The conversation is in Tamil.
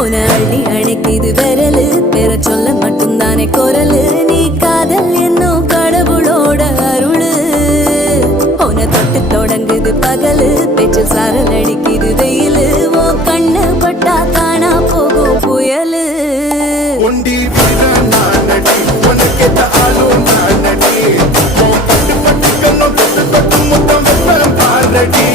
உன அள்ளி அணைக்குது விரலு பெற சொல்ல மட்டும்தானே குரலு நீ காதல் என்னும் கடவுளோட அருளு உன தொட்டு தொடங்குது பகலு பேச்சில் சாரல் அடிக்குது வெயிலு ஓ கண்ணு பட்டா காணா போகும் புயலு ஒண்டி வீரன் நானடி உனக்கேத்த ஆளும் நானடி பட்டு பட்டு கண்ணம் தொட்டு தொட்டு முத்தம் வெப்பம் பாரடி